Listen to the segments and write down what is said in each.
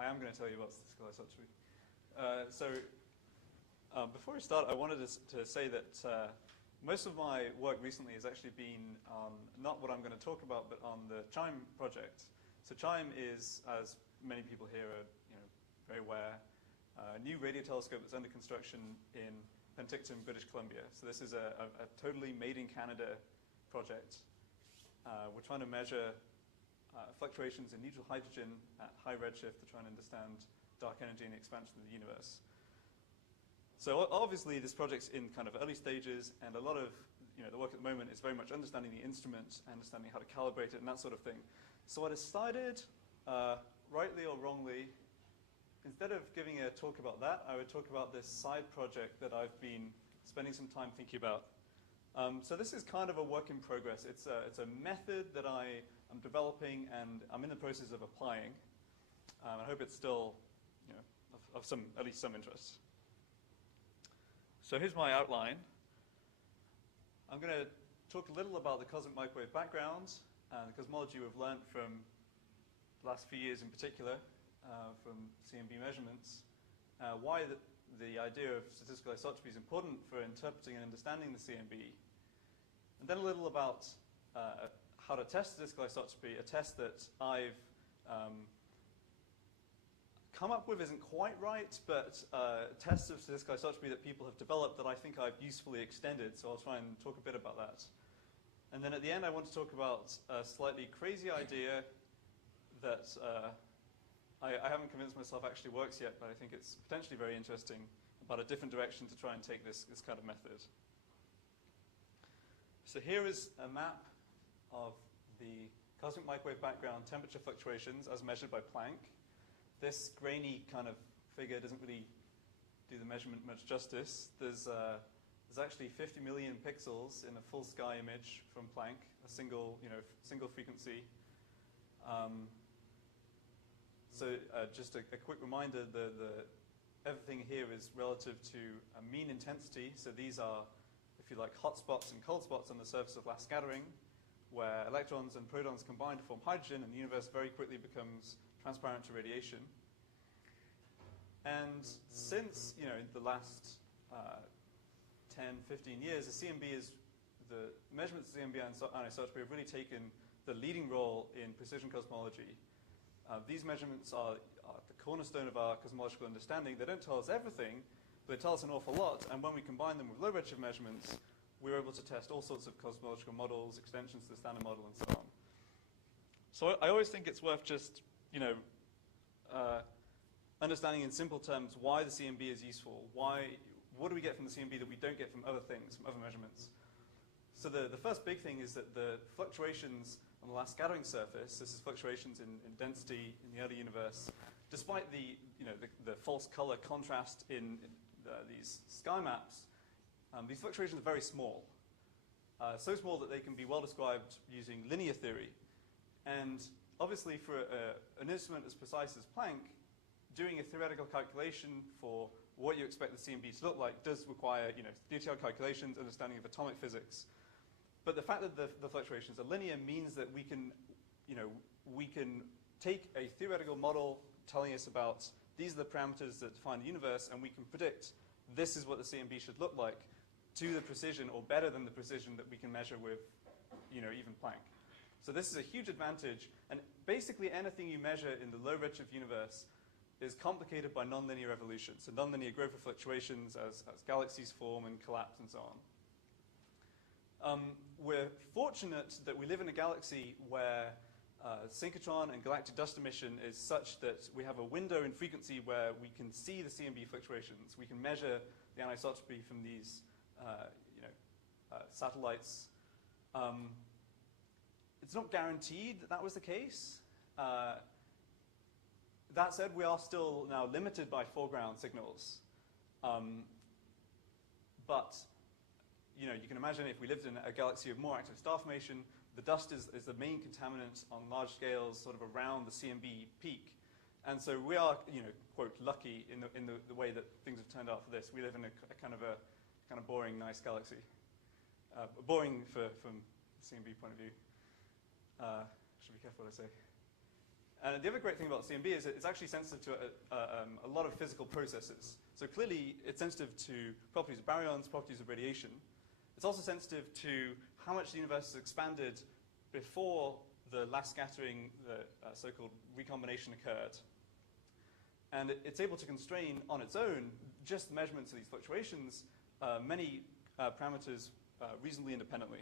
I am going to tell you about statistical isotropy. Before I start, I wanted to say that most of my work recently has actually been on not what I'm going to talk about, but on the CHIME project. So CHIME is, as many people here are very aware, a new radio telescope that's under construction in Penticton, British Columbia. So this is a totally made in Canada project. We're trying to measure fluctuations in neutral hydrogen at high redshift to try and understand dark energy and the expansion of the universe. So obviously this project's in kind of early stages, and a lot of the work at the moment is very much understanding the instrument, understanding how to calibrate it, and that sort of thing. So I decided, rightly or wrongly, instead of giving a talk about that, I would talk about this side project that I've been spending some time thinking about. So this is kind of a work in progress. It's a method that I am developing, and I'm in the process of applying. I hope it's still of at least some interest. So here's my outline. I'm going to talk a little about the cosmic microwave background and the cosmology we've learned from the last few years in particular, from CMB measurements, why the idea of statistical isotropy is important for interpreting and understanding the CMB, and then a little about how to test statistical isotropy, a test that I've come up with isn't quite right, but tests of statistical isotropy that people have developed that I think I've usefully extended, so I'll try and talk a bit about that. And then at the end I want to talk about a slightly crazy idea that I haven't convinced myself actually works yet, but I think it's potentially very interesting, about a different direction to try and take this kind of method. So here is a map of the cosmic microwave background temperature fluctuations as measured by Planck. This grainy kind of figure doesn't really do the measurement much justice. There's actually 50 million pixels in a full sky image from Planck, a single frequency. Just a quick reminder, everything here is relative to a mean intensity. So these are, if you like, hot spots and cold spots on the surface of last scattering, where electrons and protons combine to form hydrogen, and the universe very quickly becomes transparent to radiation. And since the last 10, 15 years, the measurements of CMB and anisotropy have really taken the leading role in precision cosmology. These measurements are the cornerstone of our cosmological understanding. They don't tell us everything, but they tell us an awful lot. And when we combine them with low redshift measurements, we're able to test all sorts of cosmological models, extensions to the standard model, and so on. So I always think it's worth just understanding in simple terms why the CMB is useful. What do we get from the CMB that we don't get from other things, from other measurements? So the first big thing is that the fluctuations on the last scattering surface, this is fluctuations in density in the early universe, despite the false color contrast in these sky maps, these fluctuations are very small. So small that they can be well described using linear theory. And obviously for an instrument as precise as Planck, doing a theoretical calculation for what you expect the CMB to look like does require detailed calculations, understanding of atomic physics. But the fact that the fluctuations are linear means that we can take a theoretical model telling us about these are the parameters that define the universe, and we can predict this is what the CMB should look like to the precision, or better than the precision that we can measure with even Planck. So this is a huge advantage, and basically anything you measure in the low redshift universe is complicated by nonlinear evolution, so nonlinear growth of fluctuations as galaxies form and collapse and so on. We're fortunate that we live in a galaxy where synchrotron and galactic dust emission is such that we have a window in frequency where we can see the CMB fluctuations. We can measure the anisotropy from these satellites. It's not guaranteed that was the case. That said, we are still now limited by foreground signals. But you can imagine if we lived in a galaxy with more active star formation, the dust is the main contaminant on large scales, sort of around the CMB peak. And so we are, quote, lucky in the way that things have turned out for this. We live in a kind of boring, nice galaxy. Boring from the CMB point of view. Should be careful what I say. And the other great thing about CMB is it's actually sensitive to a lot of physical processes. So clearly, it's sensitive to properties of baryons, properties of radiation. It's also sensitive to how much the universe has expanded before the last scattering, the so-called recombination occurred. And it's able to constrain on its own just the measurements of these fluctuations, many parameters reasonably independently.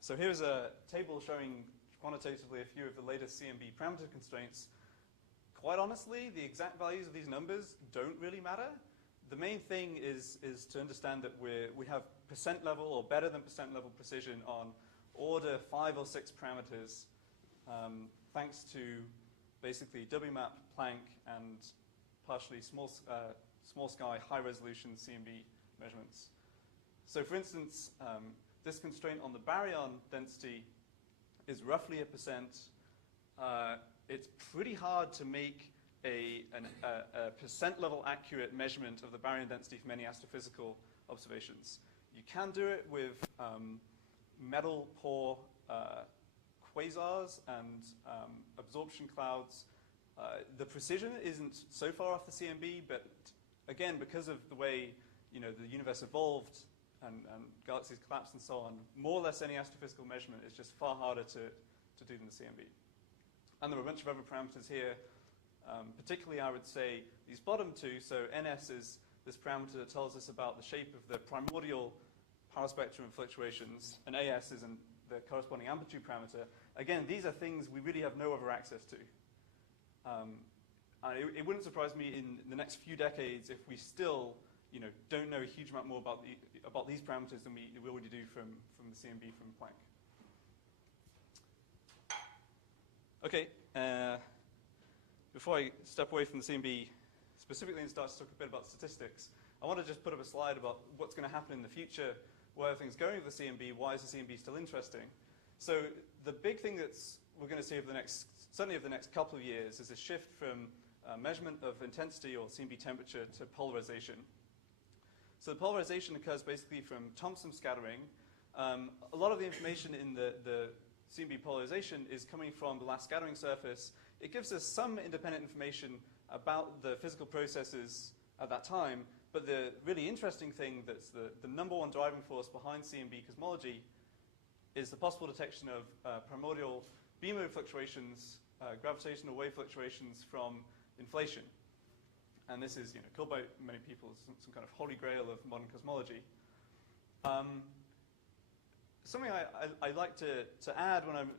So here's a table showing quantitatively a few of the latest CMB parameter constraints. Quite honestly, the exact values of these numbers don't really matter. The main thing is to understand that we have percent level or better than percent level precision on order 5 or 6 parameters, thanks to basically WMAP, Planck, and partially small sky, high resolution CMB measurements. So for instance, this constraint on the baryon density is roughly 1%. It's pretty hard to make a percent level accurate measurement of the baryon density from any astrophysical observations. You can do it with metal poor quasars and absorption clouds. The precision isn't so far off the CMB, but again, because of the way the universe evolved and galaxies collapsed and so on, more or less any astrophysical measurement is just far harder to do than the CMB. And there are a bunch of other parameters here. Particularly, I would say these bottom two. So NS is this parameter that tells us about the shape of the primordial power spectrum and fluctuations, and AS is the corresponding amplitude parameter. Again, these are things we really have no other access to. It wouldn't surprise me in the next few decades if we still don't know a huge amount more about these parameters than we already do from the CMB from Planck. Okay, before I step away from the CMB specifically and start to talk a bit about statistics, I want to just put up a slide about what's going to happen in the future, where are things going with the CMB, why is the CMB still interesting? So the big thing we're going to see certainly over the next couple of years is a shift from measurement of intensity or CMB temperature to polarization. So the polarization occurs basically from Thomson scattering. A lot of the information in the CMB polarization is coming from the last scattering surface. It gives us some independent information about the physical processes at that time, but the really interesting thing that's the number one driving force behind CMB cosmology is the possible detection of primordial beam mode fluctuations, gravitational wave fluctuations from inflation. And this is called by many people some kind of holy grail of modern cosmology. Something I like to add when I'm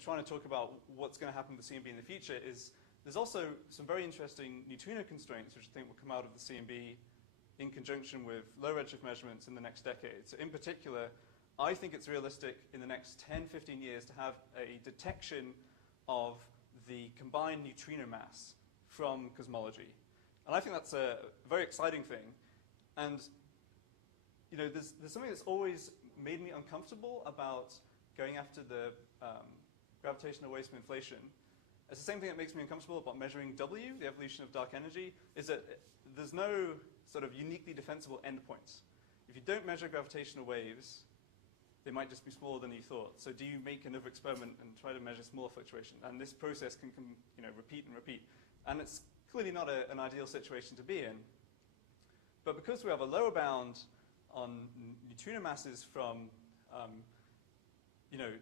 trying to talk about what's going to happen with the CMB in the future is there's also some very interesting neutrino constraints which I think will come out of the CMB in conjunction with low redshift measurements in the next decade. So in particular, I think it's realistic in the next 10, 15 years to have a detection of the combined neutrino mass from cosmology. And I think that's a very exciting thing. And there's something that's always made me uncomfortable about going after the gravitational waves from inflation. It's the same thing that makes me uncomfortable about measuring W, the evolution of dark energy, is that there's no sort of uniquely defensible endpoints. If you don't measure gravitational waves, they might just be smaller than you thought. So do you make another experiment and try to measure smaller fluctuation? And this process can repeat and repeat. And it's clearly not an ideal situation to be in. But because we have a lower bound on neutrino masses from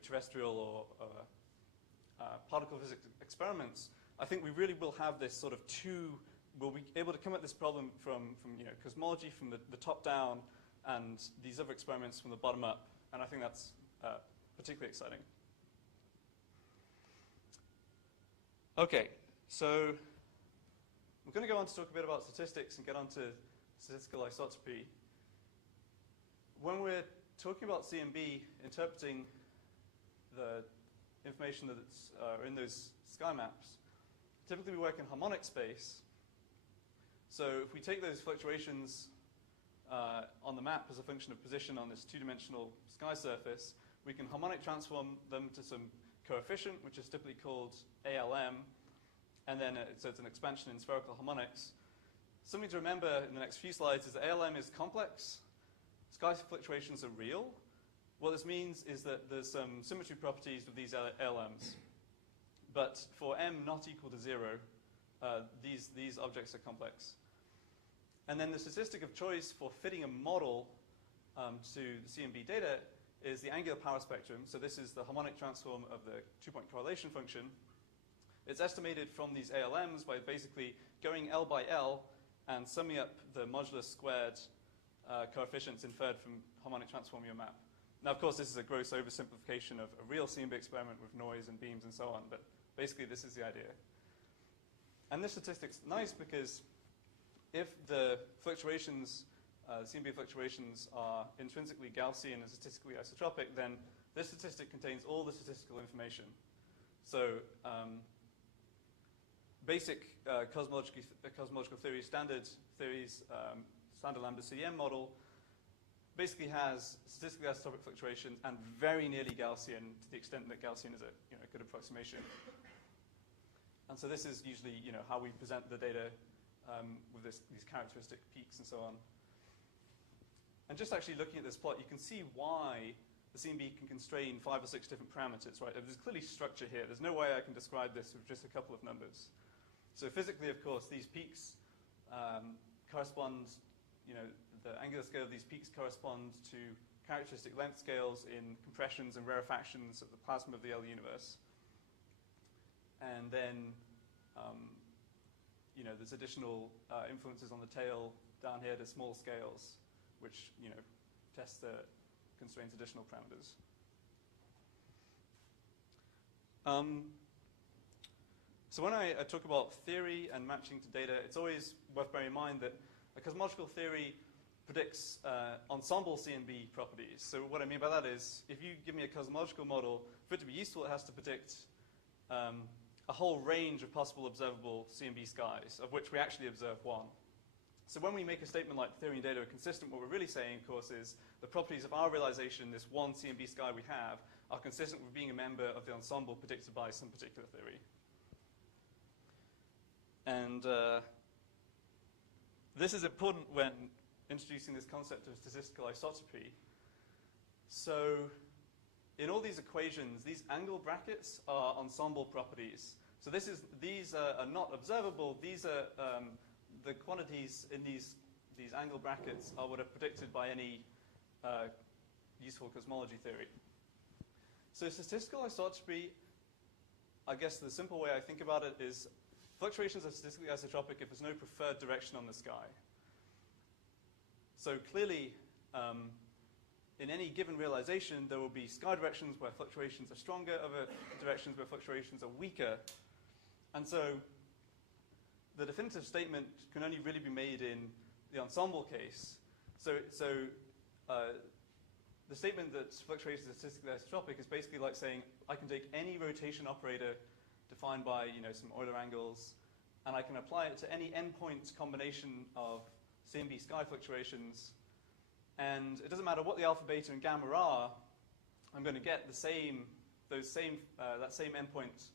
terrestrial or particle physics experiments, I think we really will have this sort of we'll be able to come at this problem from cosmology from the top down and these other experiments from the bottom up. And I think that's particularly exciting. Okay, so I'm going to go on to talk a bit about statistics and get on to statistical isotropy. When we're talking about CMB, interpreting the information that's in those sky maps, typically we work in harmonic space. So if we take those fluctuations on the map as a function of position on this two-dimensional sky surface, we can harmonic transform them to some coefficient, which is typically called ALM, and then so it's an expansion in spherical harmonics. Something to remember in the next few slides is that ALM is complex. Sky fluctuations are real. What this means is that there's some symmetry properties with these ALMs. but for m not equal to 0, these objects are complex. And then the statistic of choice for fitting a model to the CMB data is the angular power spectrum. So this is the harmonic transform of the two-point correlation function. It's estimated from these ALMs by basically going L by L and summing up the modulus squared coefficients inferred from harmonic transforming your map. Now, of course, this is a gross oversimplification of a real CMB experiment with noise and beams and so on, but basically this is the idea. And this statistic's nice because if the fluctuations, CMB fluctuations are intrinsically Gaussian and statistically isotropic, then this statistic contains all the statistical information. So basic cosmological theory, standard theories, standard lambda CDM model basically has statistically isotropic fluctuation and very nearly Gaussian to the extent that Gaussian is a good approximation. And so this is usually how we present the data with these characteristic peaks and so on. And just actually looking at this plot, you can see why the CMB can constrain 5 or 6 different parameters, right? There's clearly structure here. There's no way I can describe this with just a couple of numbers. So physically, of course, these peaks correspond, the angular scale of these peaks correspond to characteristic length scales in compressions and rarefactions of the plasma of the L universe. And then, there's additional influences on the tail down here to small scales, which, constrains additional parameters. So when I talk about theory and matching to data, it's always worth bearing in mind that a cosmological theory predicts ensemble CMB properties. So what I mean by that is, if you give me a cosmological model, for it to be useful, it has to predict a whole range of possible observable CMB skies, of which we actually observe one. So when we make a statement like theory and data are consistent, what we're really saying, of course, is the properties of our realization, this one CMB sky we have, are consistent with being a member of the ensemble predicted by some particular theory. And this is important when introducing this concept of statistical isotropy. So in all these equations, these angle brackets are ensemble properties. So these are not observable. These are the quantities in these angle brackets are what are predicted by any useful cosmology theory. So statistical isotropy, I guess the simple way I think about it is fluctuations are statistically isotropic if there's no preferred direction on the sky. So clearly, in any given realization, there will be sky directions where fluctuations are stronger, other directions where fluctuations are weaker. And so the definitive statement can only really be made in the ensemble case. So the statement that fluctuations are statistically isotropic is basically like saying I can take any rotation operator defined by some Euler angles, and I can apply it to any endpoint combination of CMB sky fluctuations, and it doesn't matter what the alpha, beta, and gamma are. I'm going to get that same endpoint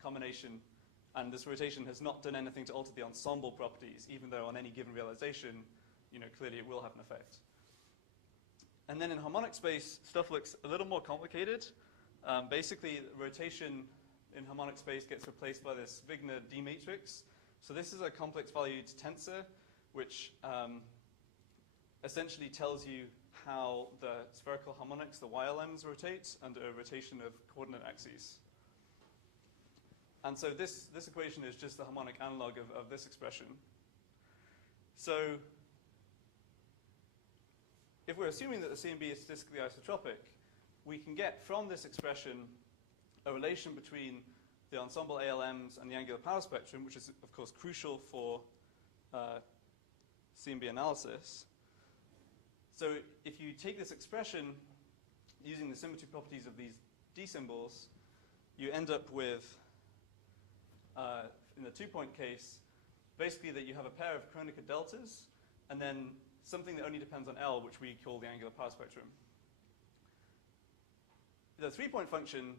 combination, and this rotation has not done anything to alter the ensemble properties, even though on any given realization, clearly it will have an effect. And then in harmonic space, stuff looks a little more complicated. Basically, rotation in harmonic space gets replaced by this Wigner D matrix. So this is a complex valued tensor, which essentially tells you how the spherical harmonics, the YLMs, rotate under a rotation of coordinate axes. And so this equation is just the harmonic analog of this expression. So if we're assuming that the CMB is statistically isotropic, we can get from this expression a relation between the ensemble ALMs and the angular power spectrum, which is, of course, crucial for CMB analysis. So if you take this expression using the symmetry properties of these D symbols, you end up with, in the two-point case, basically that you have a pair of Kronecker deltas, and then something that only depends on L, which we call the angular power spectrum. The three-point function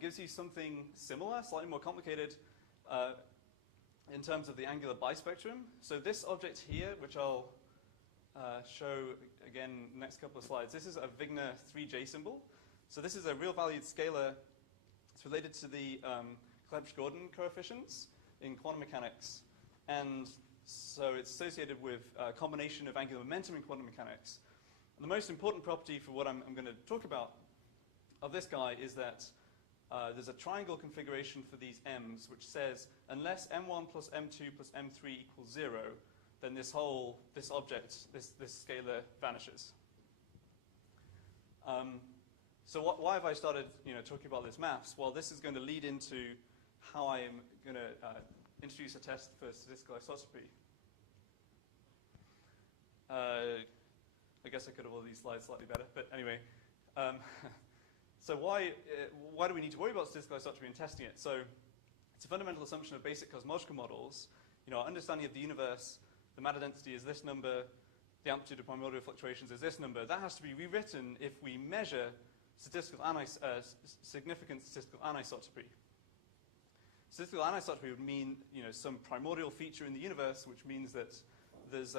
gives you something similar, slightly more complicated, in terms of the angular bispectrum. So this object here, which I'll show again in the next couple of slides, this is a Wigner 3J symbol. So this is a real-valued scalar related to the Clebsch-Gordon coefficients in quantum mechanics. And so it's associated with a combination of angular momentum in quantum mechanics. And the most important property for what I'm going to talk about of this guy is that there's a triangle configuration for these m's, which says unless m1 plus m2 plus m3 equals 0, then this object, this scalar vanishes. So why have I started talking about this maths? Well, this is going to lead into how I am going to introduce a test for statistical isotropy. I guess I could have all these slides slightly better, but anyway. So why do we need to worry about statistical isotropy and testing it? So it's a fundamental assumption of basic cosmological models. Our understanding of the universe, the matter density is this number, the amplitude of primordial fluctuations is this number. That has to be rewritten if we measure significant statistical anisotropy. Statistical anisotropy would mean some primordial feature in the universe, which means that there's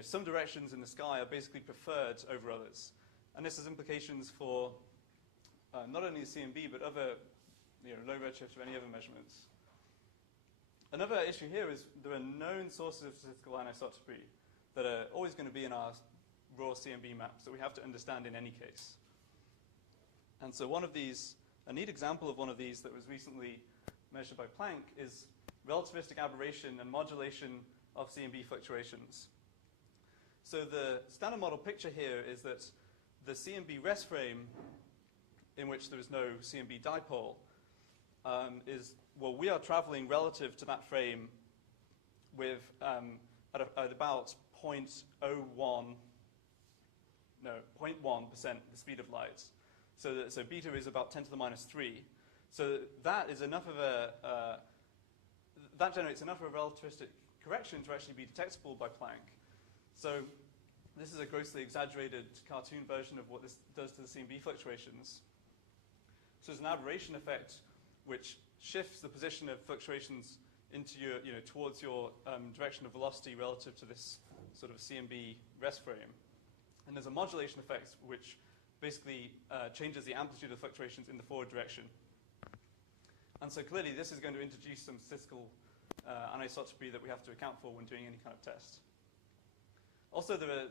some directions in the sky are basically preferred over others. And this has implications for not only the CMB, but other low redshift or any other measurements. Another issue here is there are known sources of statistical anisotropy that are always going to be in our raw CMB maps that we have to understand in any case. And so a neat example of one of these that was recently measured by Planck is relativistic aberration and modulation of CMB fluctuations. So the standard model picture here is that the CMB rest frame, in which there is no CMB dipole, we are traveling relative to that frame with at about 0.1% the speed of light. So beta is about 10 to the minus 3. So that is enough of that generates enough of a relativistic correction to actually be detectable by Planck. So this is a grossly exaggerated cartoon version of what this does to the CMB fluctuations. So there's an aberration effect which shifts the position of fluctuations into towards your direction of velocity relative to this sort of CMB rest frame. And there's a modulation effect which basically changes the amplitude of fluctuations in the forward direction. And so clearly this is going to introduce some statistical anisotropy that we have to account for when doing any kind of test. Also, there are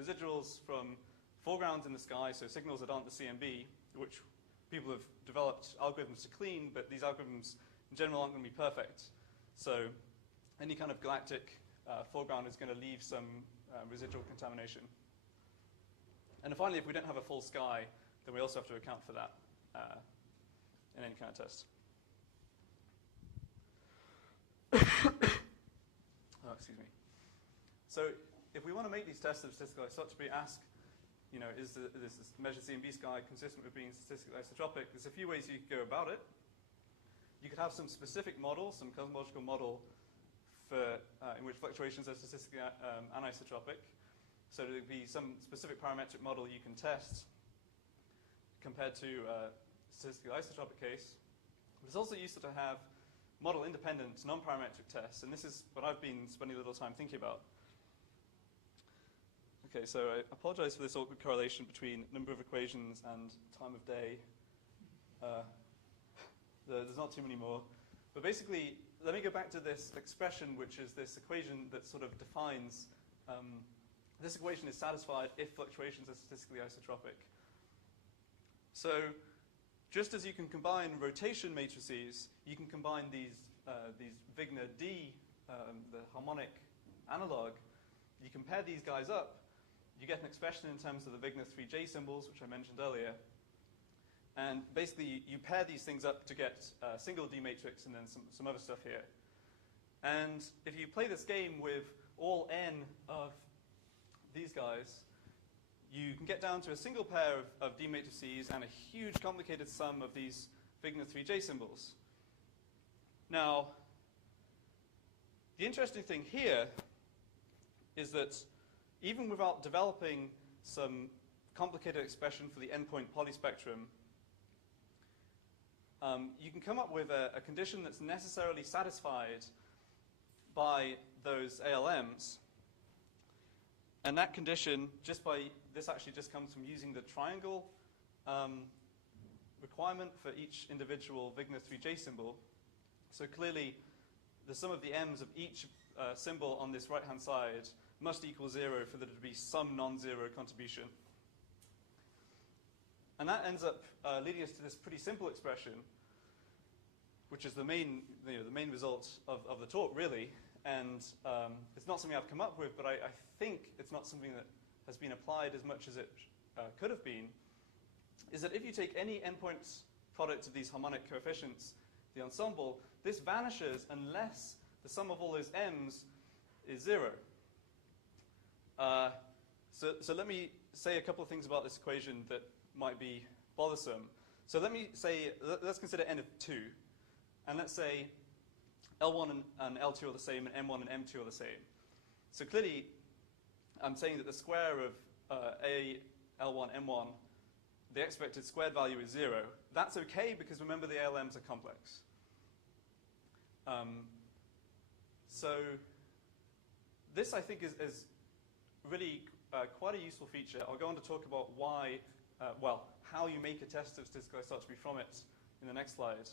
residuals from foregrounds in the sky, so signals that aren't the CMB, which people have developed algorithms to clean, but these algorithms in general aren't going to be perfect. So any kind of galactic foreground is going to leave some residual contamination. And then finally, if we don't have a full sky, then we also have to account for that in any kind of test. Oh, excuse me. So if we want to make these tests of statistical isotropy, ask, is this measured CMB sky consistent with being statistically isotropic? There's a few ways you could go about it. You could have some specific model, some cosmological model for in which fluctuations are statistically anisotropic. So there would be some specific parametric model you can test compared to a statistically isotropic case. But it's also useful to have model-independent, non-parametric tests, and this is what I've been spending a little time thinking about. Okay, so I apologize for this awkward correlation between number of equations and time of day. There's not too many more. But basically, let me go back to this expression, which is this equation that sort of defines, this equation is satisfied if fluctuations are statistically isotropic. So just as you can combine rotation matrices, you can combine these Wigner D, the harmonic analog. You compare these guys up, you get an expression in terms of the Wigner 3J symbols, which I mentioned earlier. And basically, you pair these things up to get a single D matrix and then some other stuff here. And if you play this game with all n of these guys, you can get down to a single pair of D matrices and a huge complicated sum of these Wigner 3J symbols. Now, the interesting thing here is that even without developing some complicated expression for the endpoint polyspectrum, you can come up with a condition that's necessarily satisfied by those ALMs. And that condition, this actually just comes from using the triangle requirement for each individual Wigner 3J symbol. So clearly, the sum of the m's of each symbol on this right-hand side must equal 0 for there to be some non-zero contribution. And that ends up leading us to this pretty simple expression, which is the main result of the talk, really. And it's not something I've come up with, but I think it's not something that has been applied as much as it could have been, is that if you take any endpoint product of these harmonic coefficients, the ensemble, this vanishes unless the sum of all those m's is 0. So let me say a couple of things about this equation that might be bothersome. So let's consider n of 2. And let's say L1 and L2 are the same, and M1 and M2 are the same. So clearly, I'm saying that the square of A, L1, M1, the expected squared value is 0. That's okay, because remember the ALMs are complex. So this, I think, is really quite a useful feature. I'll go on to talk about why, how you make a test of statistical isotropy from it in the next slide.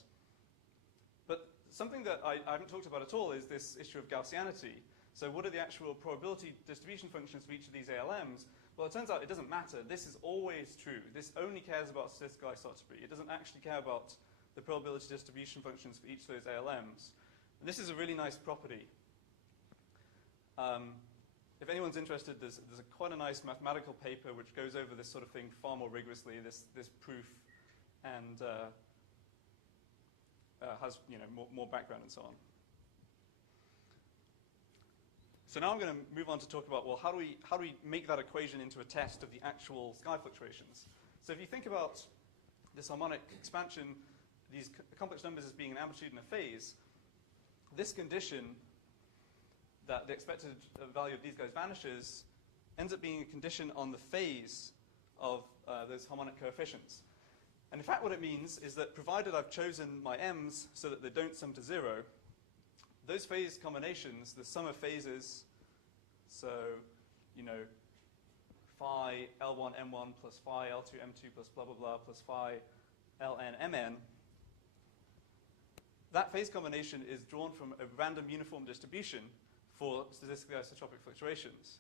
But something that I haven't talked about at all is this issue of Gaussianity. So what are the actual probability distribution functions for each of these ALMs? Well, it turns out it doesn't matter. This is always true. This only cares about statistical isotropy. It doesn't actually care about the probability distribution functions for each of those ALMs. And this is a really nice property. If anyone's interested, there's quite a nice mathematical paper which goes over this sort of thing far more rigorously, this proof, and has more background and so on. So now I'm going to move on to talk about, well, how do we make that equation into a test of the actual sky fluctuations? So if you think about this harmonic expansion, these complex numbers as being an amplitude and a phase, this condition that the expected value of these guys vanishes ends up being a condition on the phase of those harmonic coefficients. And in fact, what it means is that provided I've chosen my m's so that they don't sum to 0, those phase combinations, the sum of phases, so, phi L1 M1 plus phi L2 M2 plus blah, blah, blah, plus phi Ln Mn, that phase combination is drawn from a random uniform distribution for statistically isotropic fluctuations.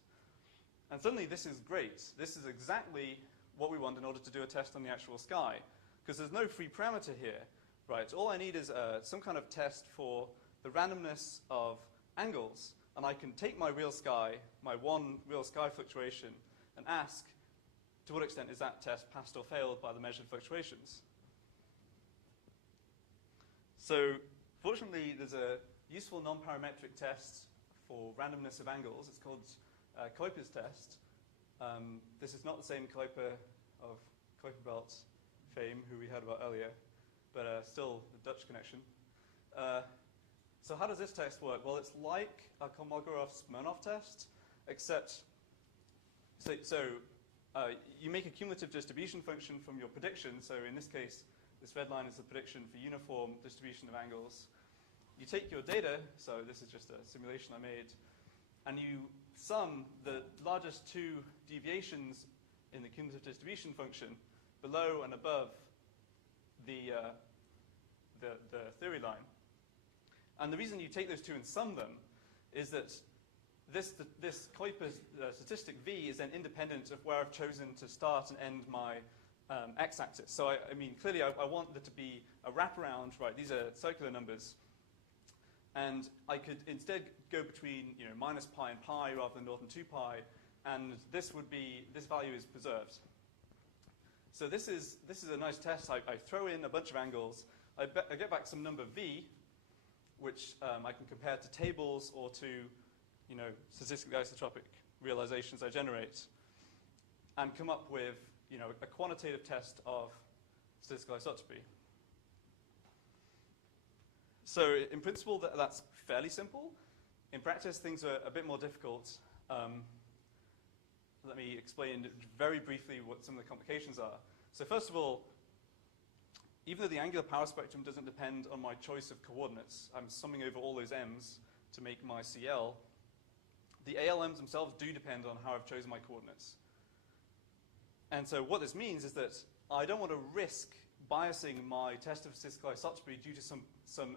And suddenly this is great. This is exactly what we want in order to do a test on the actual sky, because there's no free parameter here, right? All I need is some kind of test for the randomness of angles, and I can take my real sky, my one real sky fluctuation, and ask to what extent is that test passed or failed by the measured fluctuations. So fortunately, there's a useful non-parametric test for randomness of angles. It's called Kuiper's test. This is not the same Kuiper of Kuiper belt fame, who we heard about earlier, but still the Dutch connection. So how does this test work? Well, it's like a Kolmogorov-Smirnov test, except you make a cumulative distribution function from your prediction. So in this case, this red line is the prediction for uniform distribution of angles. You take your data, so this is just a simulation I made, and you sum the largest two deviations in the cumulative distribution function below and above the theory line. And the reason you take those two and sum them is that this Kuiper's statistic V is then independent of where I've chosen to start and end my x-axis. So I mean, clearly I want there to be a wraparound, right? These are circular numbers. And I could instead go between minus pi and pi rather than 0 and 2 pi, and this value is preserved. So this is a nice test. I throw in a bunch of angles. I get back some number V, which I can compare to tables or to statistically isotropic realizations I generate, and come up with a quantitative test of statistical isotropy. So in principle, that's fairly simple. In practice, things are a bit more difficult. Let me explain very briefly what some of the complications are. So first of all, even though the angular power spectrum doesn't depend on my choice of coordinates, I'm summing over all those m's to make my CL, the ALMs themselves do depend on how I've chosen my coordinates. And so what this means is that I don't want to risk biasing my test of statistical isotropy due to some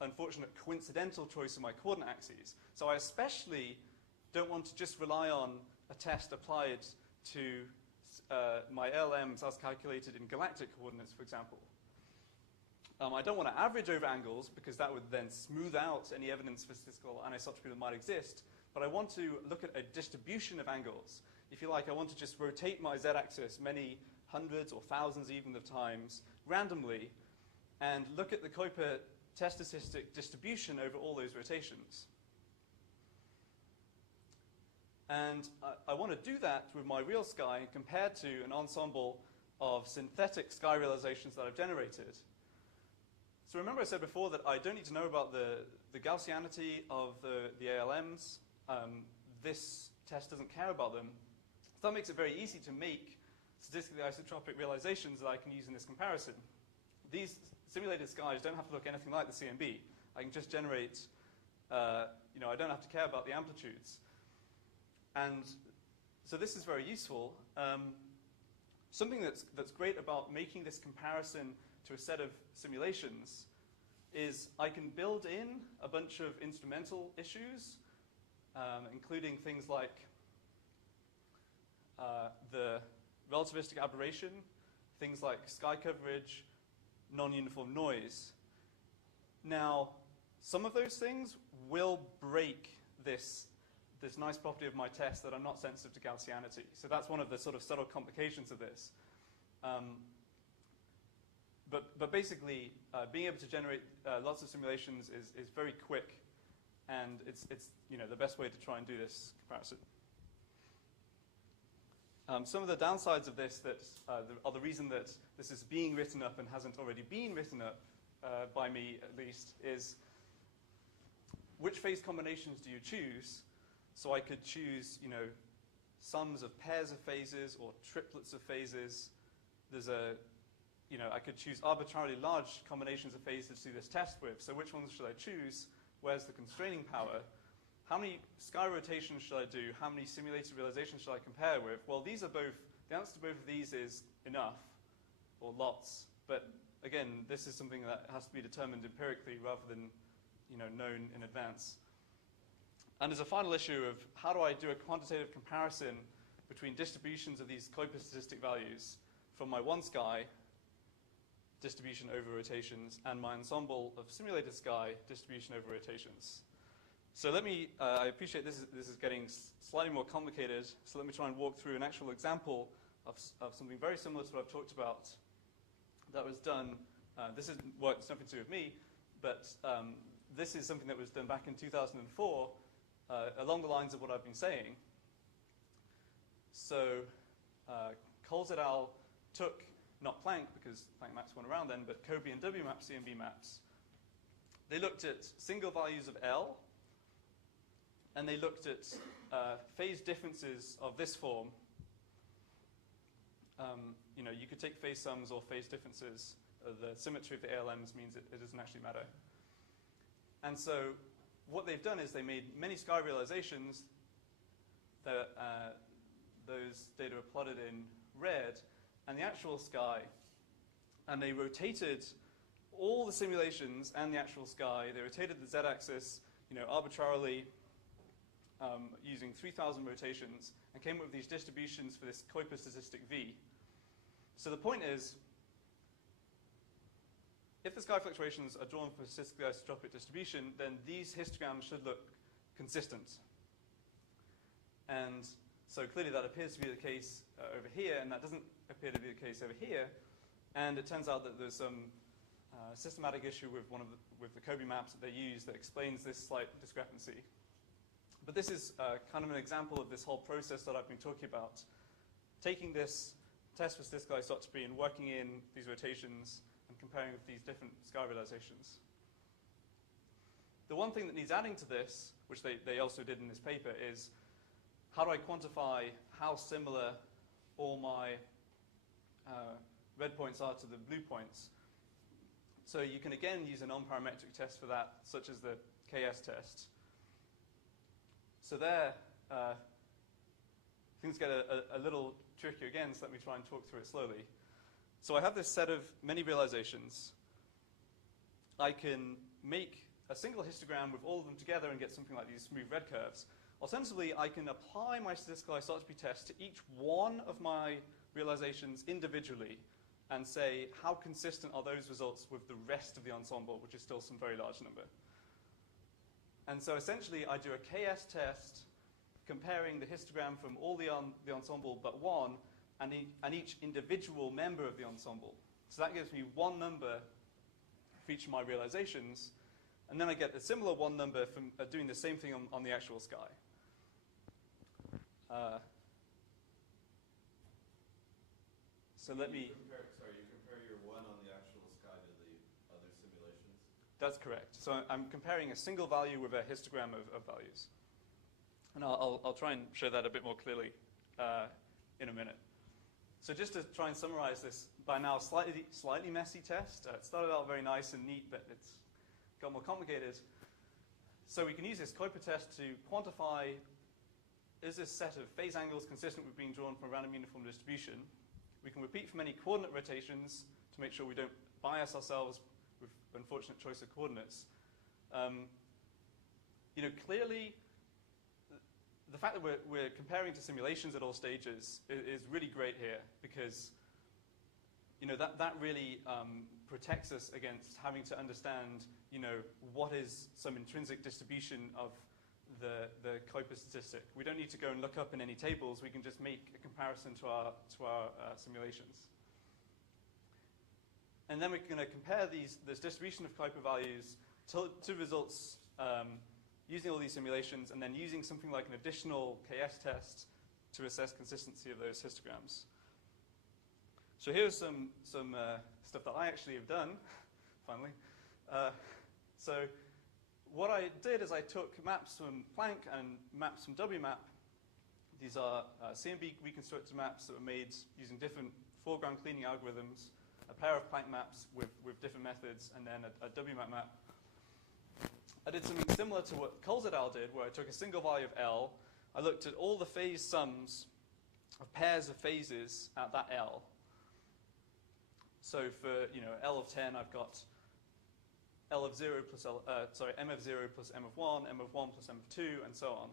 unfortunate coincidental choice of my coordinate axes. So I especially don't want to just rely on a test applied to my LMs as calculated in galactic coordinates, for example. I don't want to average over angles because that would then smooth out any evidence for statistical anisotropy that might exist. But I want to look at a distribution of angles. If you like, I want to just rotate my z-axis many hundreds or thousands even of times randomly and look at the Kuiper test statistic distribution over all those rotations. And I want to do that with my real sky compared to an ensemble of synthetic sky realizations that I've generated. So remember I said before that I don't need to know about the Gaussianity of the ALMs. This test doesn't care about them. So that makes it very easy to make statistically isotropic realizations that I can use in this comparison. These simulated skies don't have to look anything like the CMB. I can just generate, I don't have to care about the amplitudes. And so this is very useful. Something that's great about making this comparison to a set of simulations is I can build in a bunch of instrumental issues, including things like the relativistic aberration, things like sky coverage, non-uniform noise. Now, some of those things will break this nice property of my test that I'm not sensitive to Gaussianity. So that's one of the sort of subtle complications of this. But basically, being able to generate lots of simulations is very quick, and it's the best way to try and do this comparison. Some of the downsides of this that are the reason that this is being written up and hasn't already been written up by me at least is which phase combinations do you choose? So I could choose, sums of pairs of phases or triplets of phases. There's I could choose arbitrarily large combinations of phases to do this test with. So which ones should I choose? Where's the constraining power? How many sky rotations should I do? How many simulated realizations should I compare with? Well, the answer to both of these is enough, or lots. But again, this is something that has to be determined empirically rather than, known in advance. And there's a final issue of how do I do a quantitative comparison between distributions of these Kuiper statistic values from my one sky distribution over rotations and my ensemble of simulated sky distribution over rotations. So I appreciate this is getting slightly more complicated, so let me try and walk through an actual example of something very similar to what I've talked about that was done. This isn't work that's nothing to do with me, but this is something that was done back in 2004 along the lines of what I've been saying. So Coles et al. Took, not Planck, because Planck maps weren't around then, but Kobe and W maps, CMB maps. They looked at single values of L, and they looked at phase differences of this form. You could take phase sums or phase differences. The symmetry of the ALMs means it doesn't actually matter. And so what they've done is they made many sky realizations. Those data are plotted in red, and the actual sky. And they rotated all the simulations and the actual sky. They rotated the z-axis, arbitrarily using 3,000 rotations, and came up with these distributions for this Kuiper statistic V. So the point is, if the sky fluctuations are drawn from a statistically isotropic distribution, then these histograms should look consistent. And so clearly that appears to be the case over here, and that doesn't appear to be the case over here. And it turns out that there's some systematic issue with the Kobe maps that they use that explains this slight discrepancy. But this is kind of an example of this whole process that I've been talking about. Taking this test for statistical isotropy and working in these rotations and comparing with these different sky realizations. The one thing that needs adding to this, which they also did in this paper, is how do I quantify how similar all my red points are to the blue points? So you can again use a non-parametric test for that, such as the KS test. So there, things get a little trickier again, so let me try and talk through it slowly. So I have this set of many realizations. I can make a single histogram with all of them together and get something like these smooth red curves. Alternatively, I can apply my statistical isotropy test to each one of my realizations individually and say how consistent are those results with the rest of the ensemble, which is still some very large number. And so essentially, I do a KS test comparing the histogram from all the ensemble but one and each individual member of the ensemble. So that gives me one number for each of my realizations, and then I get a similar one number from doing the same thing on the actual sky. So let me... You compare your one on the actual sky to the other simulations? That's correct. So I'm comparing a single value with a histogram of values. And I'll try and show that a bit more clearly in a minute. So just to try and summarize this, by now slightly messy test. It started out very nice and neat, but it's got more complicated. So we can use this Kuiper test to quantify, is this set of phase angles consistent with being drawn from a random uniform distribution? We can repeat from any coordinate rotations to make sure we don't bias ourselves with unfortunate choice of coordinates. Clearly, the fact that we're comparing to simulations at all stages is really great here, because that really protects us against having to understand what is some intrinsic distribution of the Kuiper statistic. We don't need to go and look up in any tables. We can just make a comparison to our simulations. And then we're going to compare this distribution of Kuiper values to results using all these simulations, and then using something like an additional KS test to assess consistency of those histograms. So here's some stuff that I actually have done, finally. So what I did is I took maps from Planck and maps from WMAP. These are CMB reconstructed maps that were made using different foreground cleaning algorithms, a pair of Planck maps with different methods, and then a WMAP map. I did something similar to what Coles et al. Did, where I took a single value of L. I looked at all the phase sums of pairs of phases at that L. So for L of 10, I've got L of 0 plus M of 0 plus M of 1, M of 1 plus M of 2, and so on.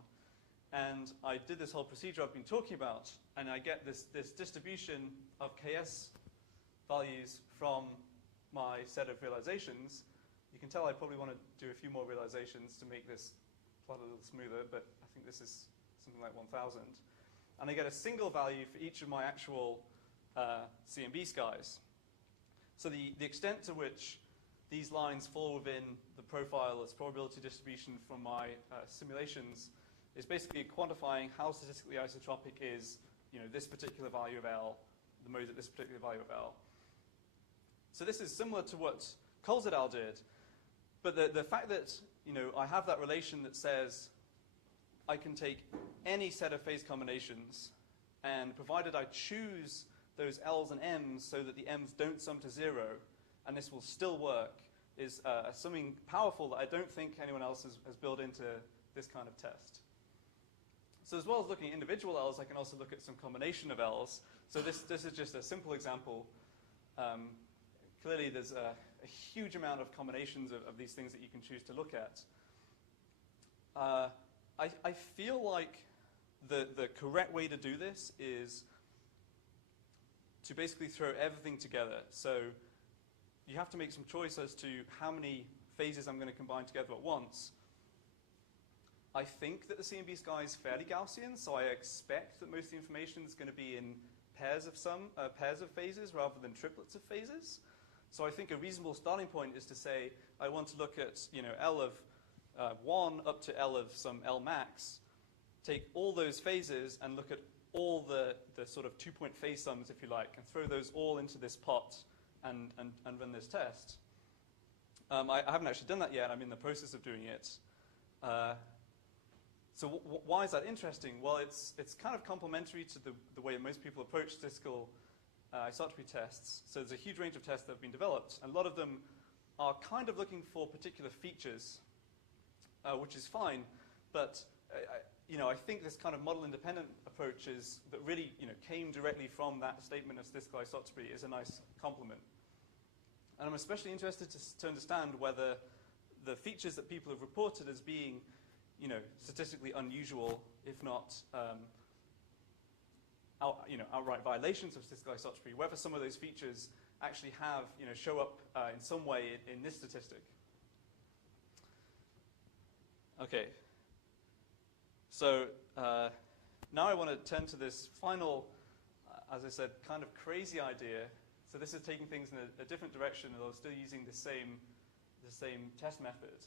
And I did this whole procedure I've been talking about, and I get this distribution of KS values from my set of realizations. You can tell I probably want to do a few more realizations to make this plot a little smoother, but I think this is something like 1,000. And I get a single value for each of my actual CMB skies. So the extent to which these lines fall within the profile as probability distribution from my simulations is basically quantifying how statistically isotropic is this particular value of L, the mode at this particular value of L. So this is similar to what Coles et al. Did, but the fact that I have that relation that says I can take any set of phase combinations, and provided I choose those L's and M's so that the M's don't sum to 0, and this will still work, is something powerful that I don't think anyone else has built into this kind of test. So as well as looking at individual L's, I can also look at some combination of L's. So this is just a simple example. Clearly, there's a huge amount of combinations of these things that you can choose to look at. I feel like the correct way to do this is to basically throw everything together. So you have to make some choice as to how many phases I'm going to combine together at once. I think that the CMB sky is fairly Gaussian, so I expect that most of the information is going to be in pairs of phases rather than triplets of phases. So I think a reasonable starting point is to say I want to look at L of 1 up to L of some L max, take all those phases and look at all the sort of 2-point phase sums, if you like, and throw those all into this pot and run this test. I haven't actually done that yet. I'm in the process of doing it. So why is that interesting? Well, it's kind of complementary to the way most people approach statistical isotropy tests. So there's a huge range of tests that have been developed, and a lot of them are kind of looking for particular features, which is fine, but I think this kind of model-independent approach that really, came directly from that statement of statistical isotropy is a nice complement. And I'm especially interested to understand whether the features that people have reported as being, statistically unusual, if not, outright violations of statistical isotropy, whether some of those features actually have, show up in some way in this statistic. Okay. So now I want to turn to this final, as I said, kind of crazy idea. So this is taking things in a different direction, although still using the same test method.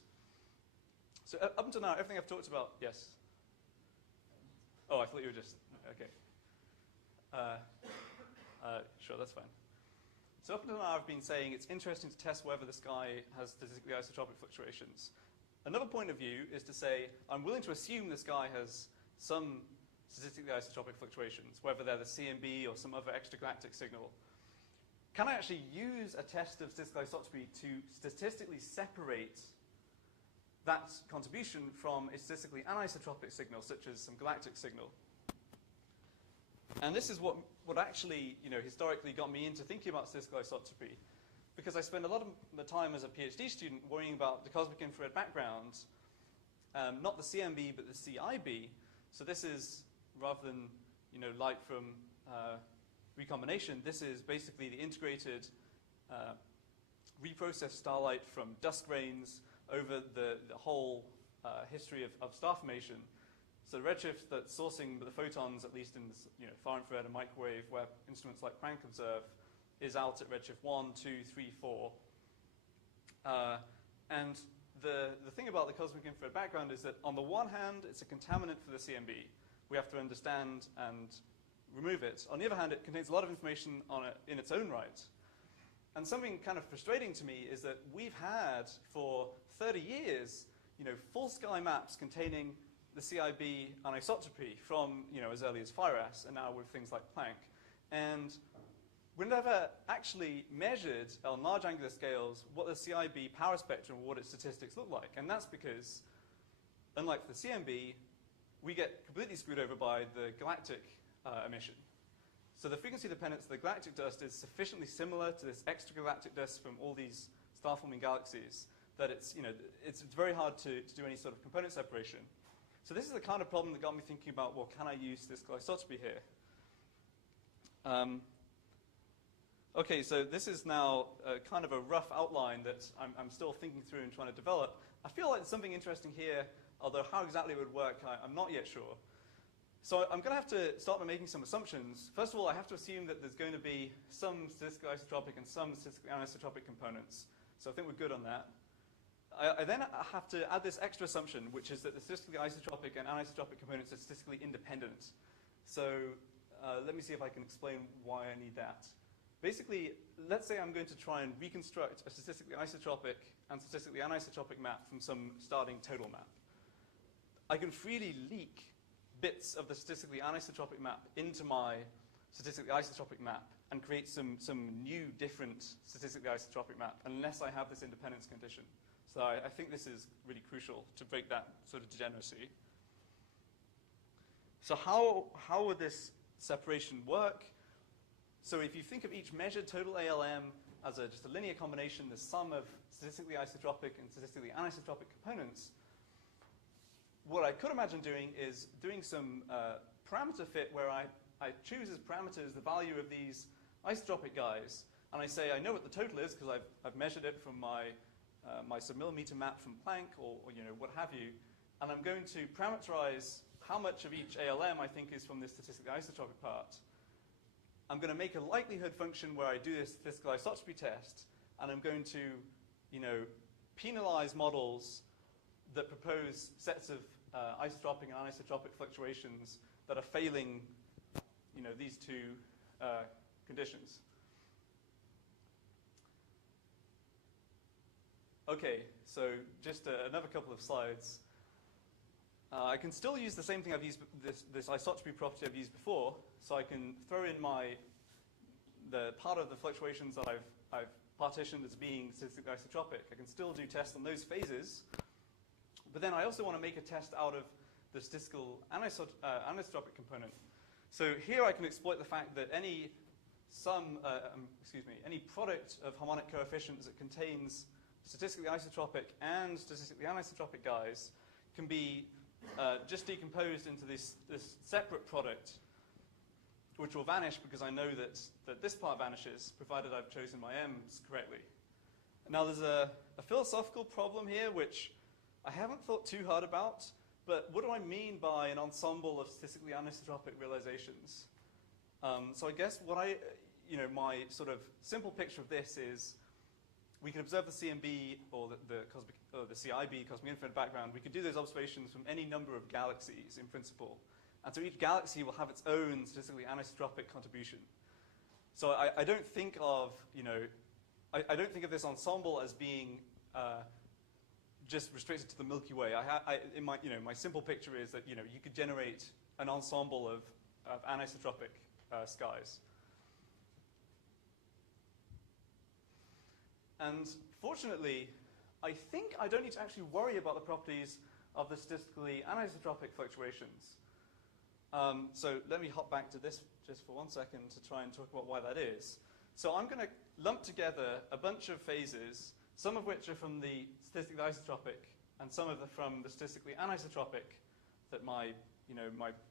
So up until now, everything I've talked about, yes? Oh, I thought you were just, okay. Sure, that's fine. So up until now, I've been saying it's interesting to test whether the sky has statistically isotropic fluctuations. Another point of view is to say, I'm willing to assume the sky has some statistically isotropic fluctuations, whether they're the CMB or some other extragalactic signal. Can I actually use a test of statistical isotropy to statistically separate that contribution from a statistically anisotropic signal, such as some galactic signal? And this is what actually, historically got me into thinking about statistical isotropy, because I spend a lot of the time as a PhD student worrying about the cosmic infrared background, not the CMB, but the CIB. So this is, rather than, light from recombination, this is basically the integrated reprocessed starlight from dusk grains over the whole history of star formation. So the redshift that's sourcing the photons, at least in far infrared and microwave, where instruments like Planck observe, is out at redshift 1, 2, 3, 4. And the thing about the cosmic infrared background is that on the one hand, it's a contaminant for the CMB. We have to understand and remove it. On the other hand, it contains a lot of information on it in its own right. And something kind of frustrating to me is that we've had for 30 years, full sky maps containing the CIB anisotropy from, as early as Firas, and now with things like Planck. And we never actually measured on large angular scales what the CIB power spectrum or what its statistics look like. And that's because, unlike the CMB, we get completely screwed over by the galactic emission. So the frequency dependence of the galactic dust is sufficiently similar to this extragalactic dust from all these star-forming galaxies that it's very hard to do any sort of component separation. So this is the kind of problem that got me thinking about, well, can I use statistical isotropy here? Okay, so this is now kind of a rough outline that I'm still thinking through and trying to develop. I feel like there's something interesting here, although how exactly it would work, I'm not yet sure. So I'm going to have to start by making some assumptions. First of all, I have to assume that there's going to be some statistically isotropic and some statistically anisotropic components. So I think we're good on that. I then have to add this extra assumption, which is that the statistically isotropic and anisotropic components are statistically independent. So let me see if I can explain why I need that. Basically, let's say I'm going to try and reconstruct a statistically isotropic and statistically anisotropic map from some starting total map. I can freely leak bits of the statistically anisotropic map into my statistically isotropic map and create some new, different statistically isotropic map, unless I have this independence condition. So I think this is really crucial to break that sort of degeneracy. So how would this separation work? So if you think of each measured total ALM as just a linear combination, the sum of statistically isotropic and statistically anisotropic components, what I could imagine doing is doing some parameter fit where I choose as parameters the value of these isotropic guys, and I say I know what the total is because I've measured it from my submillimeter map from Planck or what have you, and I'm going to parameterize how much of each ALM I think is from this statistically isotropic part. I'm going to make a likelihood function where I do this statistical isotropy test, and I'm going to, penalize models that propose sets of isotropic and anisotropic fluctuations that are failing, these two conditions. Okay, so just another couple of slides. I can still use the same thing I've used, this isotropy property I've used before, so I can throw in the part of the fluctuations that I've partitioned as being statistically isotropic. I can still do tests on those phases, but then I also want to make a test out of the statistical anisotropic component. So here I can exploit the fact that any product of harmonic coefficients that contains statistically isotropic and statistically anisotropic guys can be just decomposed into this separate product, which will vanish because I know that this part vanishes, provided I've chosen my m's correctly. Now there's a philosophical problem here, which I haven't thought too hard about, but what do I mean by an ensemble of statistically anisotropic realizations? So I guess my sort of simple picture of this is we can observe the CMB or the CIB, cosmic infinite background. We could do those observations from any number of galaxies in principle. And so each galaxy will have its own statistically anisotropic contribution. So I don't think of, I don't think of this ensemble as being just restricted to the Milky Way. My simple picture is that, you could generate an ensemble of anisotropic skies. And fortunately, I think I don't need to actually worry about the properties of the statistically anisotropic fluctuations. So let me hop back to this just for 1 second to try and talk about why that is. So I'm going to lump together a bunch of phases, some of which are from the statistically isotropic and some of them from the statistically anisotropic, that my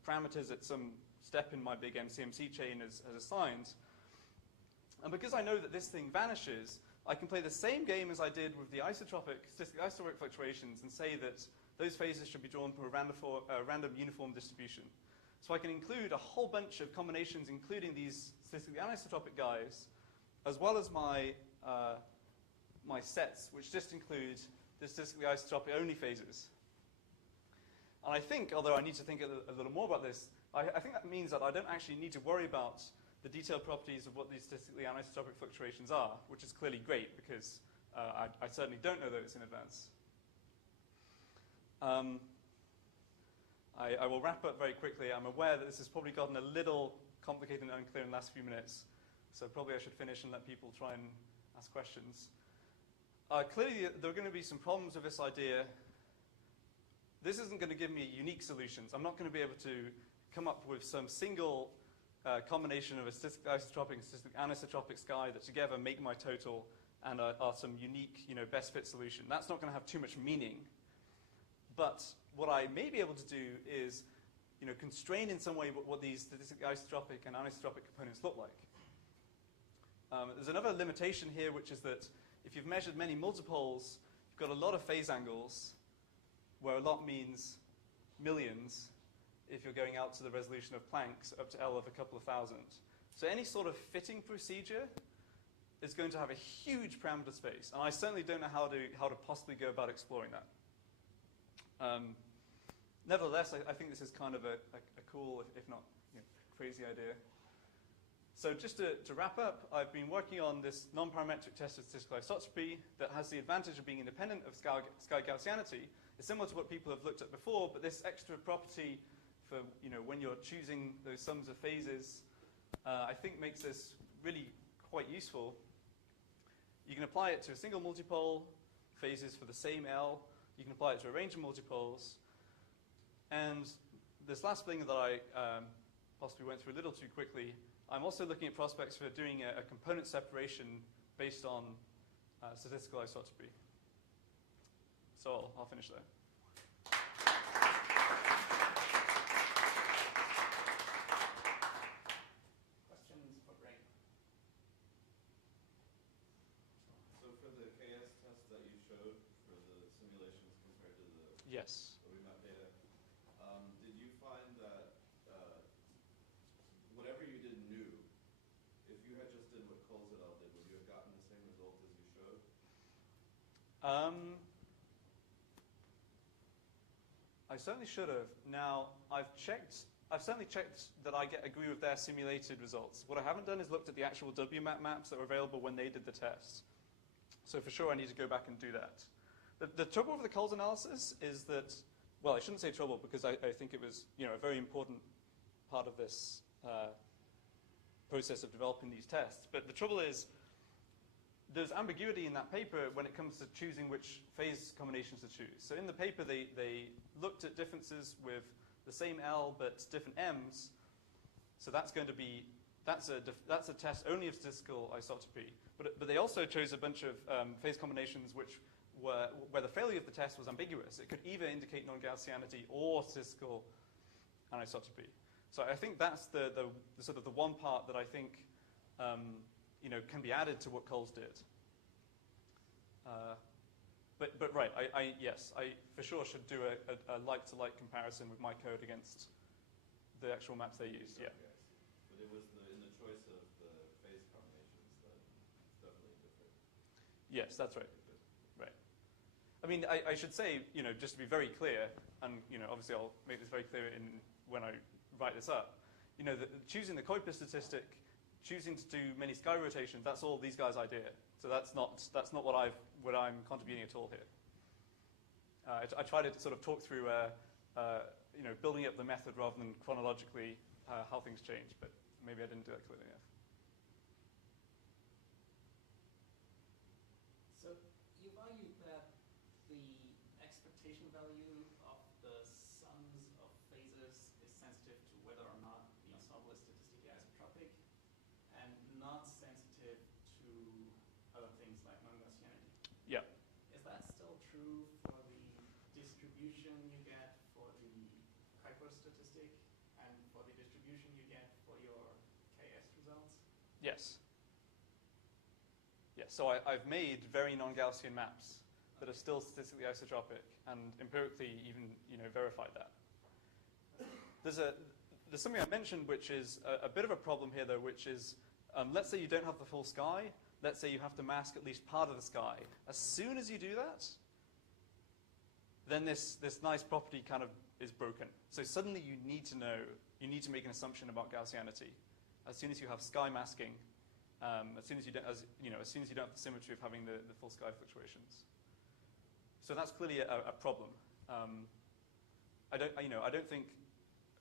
parameters at some step in my big MCMC chain has assigned. And because I know that this thing vanishes, I can play the same game as I did with the statistically isotropic fluctuations and say that those phases should be drawn from a random uniform distribution. So I can include a whole bunch of combinations, including these statistically anisotropic guys, as well as my sets, which just include the statistically isotropic only phases. And I think, although I need to think a little more about this, I think that means that I don't actually need to worry about the detailed properties of what these statistically anisotropic fluctuations are, which is clearly great because I certainly don't know those in advance. I will wrap up very quickly. I'm aware that this has probably gotten a little complicated and unclear in the last few minutes, so probably I should finish and let people try and ask questions. Clearly, there are going to be some problems with this idea. This isn't going to give me unique solutions. I'm not going to be able to come up with some single combination of a statistically isotropic and statistically anisotropic sky that together make my total and are some unique, best fit solution. That's not going to have too much meaning. But what I may be able to do is, constrain in some way what these statistically isotropic and anisotropic components look like. There's another limitation here, which is that if you've measured many multipoles, you've got a lot of phase angles, where a lot means millions, if you're going out to the resolution of Planck's up to L of a couple of thousand. So any sort of fitting procedure is going to have a huge parameter space, and I certainly don't know how to possibly go about exploring that. Nevertheless, I think this is kind of a cool, if not crazy idea. So just to wrap up, I've been working on this non-parametric test of statistical isotropy that has the advantage of being independent of sky Gaussianity. It's similar to what people have looked at before, but this extra property for when you're choosing those sums of phases, I think makes this really quite useful. You can apply it to a single multipole, phases for the same L. You can apply it to a range of multipoles. And this last thing that I possibly went through a little too quickly, I'm also looking at prospects for doing a component separation based on statistical isotropy. So I'll finish there. Questions for Graeme? So for the KS test that you showed for the simulations compared to the Yes. map data, did you find that whatever you did new, if you had just did what Coles et al. Did, would you have gotten the same result as you showed? I certainly should have. Now, I've certainly checked that I agree with their simulated results. What I haven't done is looked at the actual WMAP maps that were available when they did the test. So for sure, I need to go back and do that. The trouble with the Coles analysis is that, well, I shouldn't say trouble because I think it was a very important part of this process of developing these tests. But the trouble is, there's ambiguity in that paper when it comes to choosing which phase combinations to choose. So in the paper, they looked at differences with the same L but different M's. So that's going to be, that's a test only of statistical isotropy. But they also chose a bunch of phase combinations where the failure of the test was ambiguous. It could either indicate non-Gaussianity or statistical anisotropy. So I think that's the sort of the one part that I think can be added to what Coles did. But right, yes, I for sure should do a like-to-like comparison with my code against the actual maps they used. Yeah. Okay. But it was in the choice of the phase combinations that it's definitely different. Yes, that's right. Right. I mean, I should say, just to be very clear, and obviously I'll make this very clear when I write this up. Choosing the Kuiper statistic, choosing to do many sky rotations, that's all these guys' idea. So that's not what I'm contributing at all here. I try to sort of talk through building up the method rather than chronologically how things change, but maybe I didn't do that clearly enough. So you've argued that the expectation value of the sums of phases is sensitive to whether or not the ensemble is statistically isotropic and not sensitive to other things like non-Gaussianity. Yeah. Is that still true for the distribution you get for the Kuiper statistic and for the distribution you get for your KS results? Yes. Yes. So I've made very non-Gaussian maps that are still statistically isotropic and empirically even verified that. There's something I mentioned which is a bit of a problem here though, which is let's say you don't have the full sky. Let's say you have to mask at least part of the sky. As soon as you do that, then this nice property kind of is broken. So suddenly you need to make an assumption about Gaussianity. As soon as you have sky masking, as soon as you don't have the symmetry of having the full sky fluctuations. So that's clearly a problem. I don't think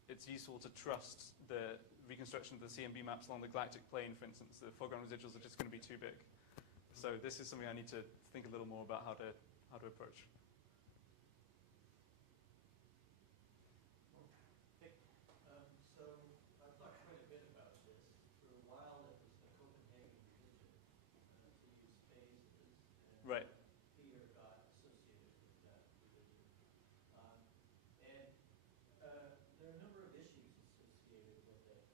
it's useful to trust the reconstruction of the CMB maps along the galactic plane, for instance. The foreground residuals are just going to be too big. So this is something I need to think a little more about how to approach. So I've thought quite a bit about this. For a while it was the Copenhagen religion to use phases, and Right. Peter got associated with that religion. And there are a number of issues associated with it,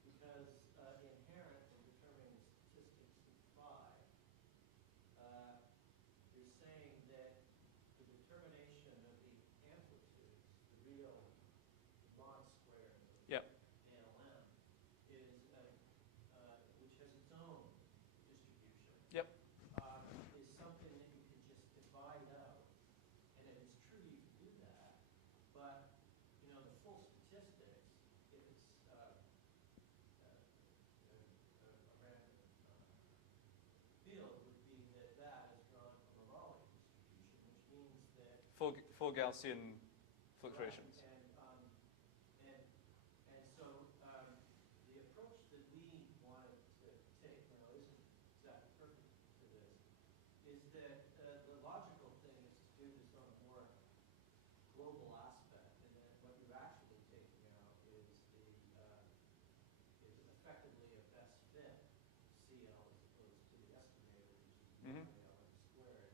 because inherent in determining the statistics with phi, you're saying that the determination of the amplitudes, the real mod squares of Yep. ALM, is which has its own distribution. Yep. Is something that you can just divide out, and if it's true, you can do that. But the full statistics, if it's a random field, would be that is drawn from a Raleigh distribution, which means that Full Gaussian fluctuations. Right. And so the approach that we wanted to take now isn't exactly perfect to this, is that the logical thing is to do this on a more global aspect, and then what you're actually taking out is effectively a best fit CL as opposed to the estimator, which is Mhm. LM squared,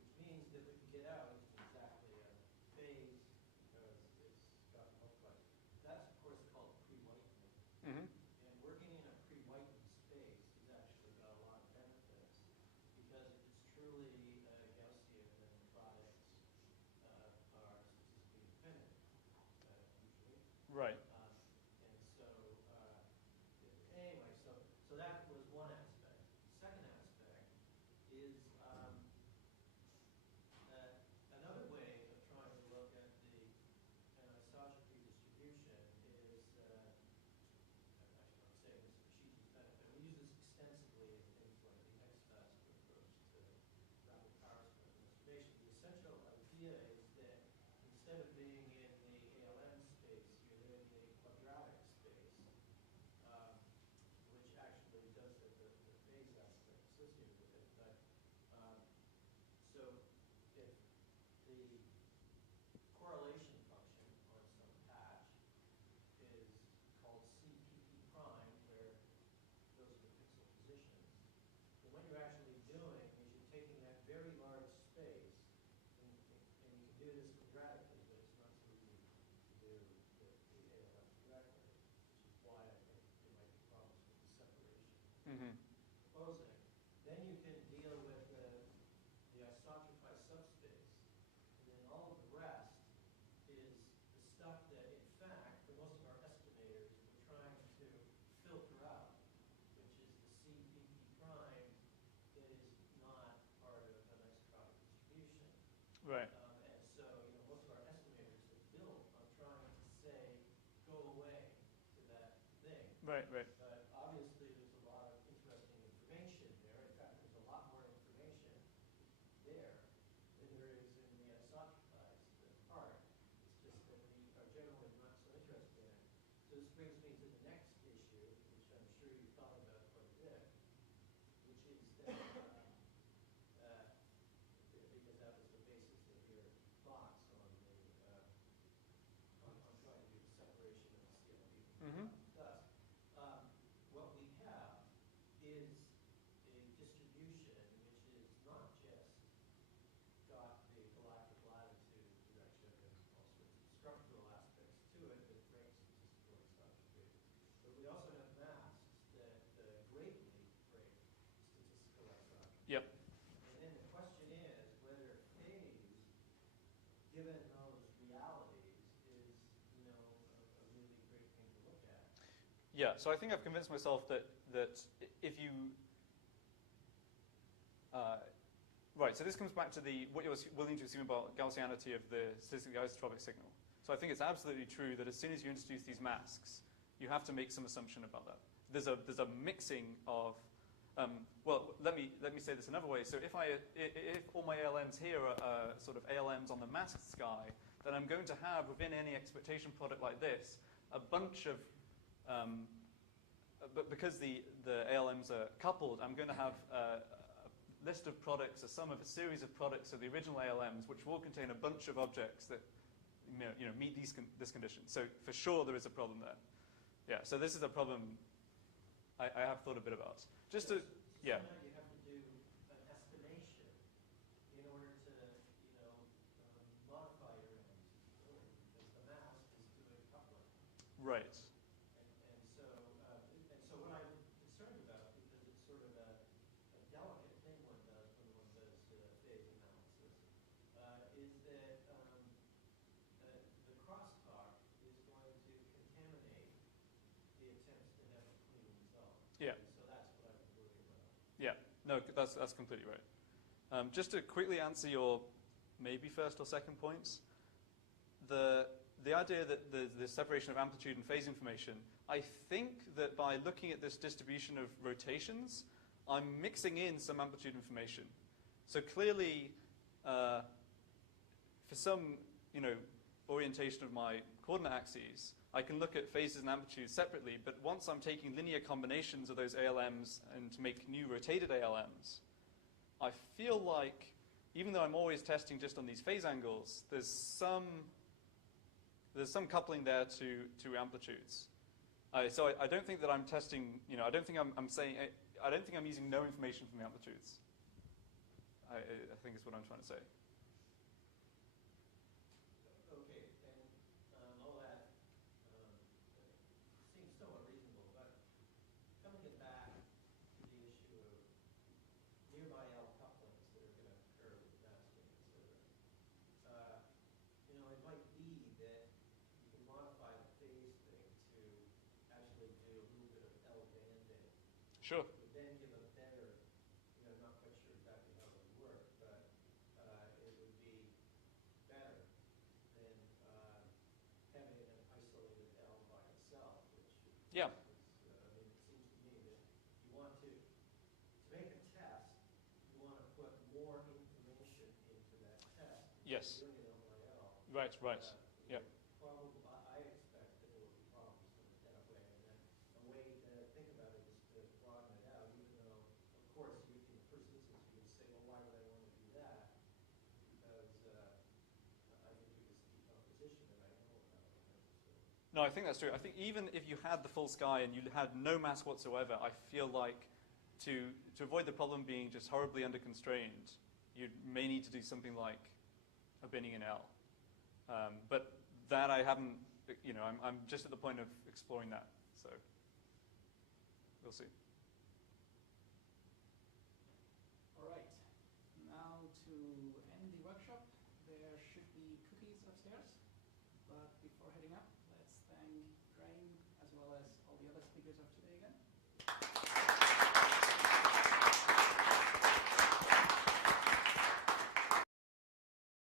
which means that what you get out isn't exactly a phase because it's got multiplied. That's of course called pre-whitening. Mm-hmm. And working in a pre-whitened space has actually got a lot of benefits because if it's truly Gaussian, then the products are statistically dependent usually. Right. And so anyway, so that was one aspect. The second aspect is another way of trying to look at the anisotropy distribution is, actually I'm saying this for Shiji's benefit, we use this extensively in things like the X-FAST approach to rapid power spectrum observation. The essential idea is that instead of being in the ALM space, you're in the proposing, then you can deal with the isotropy subspace. And then all of the rest is the stuff that, in fact, for most of our estimators, we're trying to filter out, which is the CPP prime that is not part of an isotropic distribution. Right. And so, most of our estimators are built on trying to say, go away to that thing. Right, right. But obviously, there's a lot of interesting information there. In fact, there's a lot more information there than there is in the isotropized part. It's just that we are generally not so interested in it. So this brings me to the next issue, which I'm sure you've thought about quite a bit, which is that, because that was the basis of your thoughts on on trying to do the separation of the CLB from dust. What we have is a distribution which is not just got the galactic latitude direction and all sorts of structural aspects to it that break statistical isotropy. But we also have masks that greatly break statistical isotropy. Yep. And then the question is whether phase, given those realities, is a really great thing to look at. Yeah, so I think I've convinced myself that if you... right, so this comes back to what you're willing to assume about Gaussianity of the statistically isotropic signal. So I think it's absolutely true that as soon as you introduce these masks, you have to make some assumption about that. There's a mixing of... well, let me say this another way. So if all my ALMs here are sort of ALMs on the masked sky, then I'm going to have, within any expectation product like this, a bunch of... but because the ALMs are coupled, I'm going to have a list of products, a sum of a series of products of the original ALMs, which will contain a bunch of objects that meet this condition. So for sure there is a problem there. Yeah, so this is a problem I have thought a bit about. Just to, yeah. Somehow you have to do an estimation in order to, modify your analysis, because the mask is doing coupling. Right. And so what I'm concerned about, because it's sort of a delicate thing one does when one does phase analysis, is that the crosstalk is going to contaminate the attempts to have a clean result. Yeah. And so that's what I'm worried about. Yeah, no, that's completely right. Just to quickly answer your maybe first or second points, the idea that the separation of amplitude and phase information, I think that by looking at this distribution of rotations, I'm mixing in some amplitude information. So clearly, for some orientation of my coordinate axes, I can look at phases and amplitudes separately, but once I'm taking linear combinations of those ALMs and to make new rotated ALMs, I feel like, even though I'm always testing just on these phase angles, there's some coupling there to amplitudes. So I don't think that I'm testing, I don't think I'm using no information from the amplitudes. I think is what I'm trying to say. Okay, and all that seems somewhat reasonable, but coming back to the issue of nearby L couplings that are going to occur with masking, etc. It might be that you can modify the phase thing to actually do a little bit of L banding. Sure. Would then give a better, I'm not quite sure exactly how it would work, but it would be better than having an isolated L by itself, which Yeah. is, it seems to me that you want to make a test, you want to put more information into that test. Yes. Doing it L by L. Right, right. Yeah. I expect that there will be problems with it that way, and then a way to think about it is to broaden it out, even though, of course, in the first instance, you would say, well, why would I want to do that? Because I can do this decomposition that I know about. So. No, I think that's true. I think even if you had the full sky and you had no mass whatsoever, I feel like to avoid the problem being just horribly under-constrained, you may need to do something like a binning in L. But that I haven't, I'm just at the point of exploring that, so we'll see. upstairs. But before heading up,